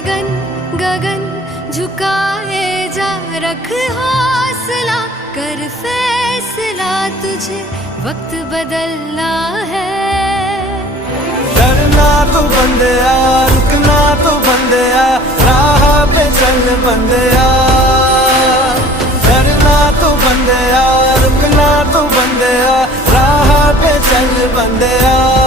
गगन गगन झुकाए जा, रख हौसला कर फैसला, तुझे वक्त बदलना है। डरना तो बंदिया, रुकना तो बंदिया, राह पे चल बंदिया। डरना तो बंदिया, रुकना तो बंदिया, राह पे चल बंदिया।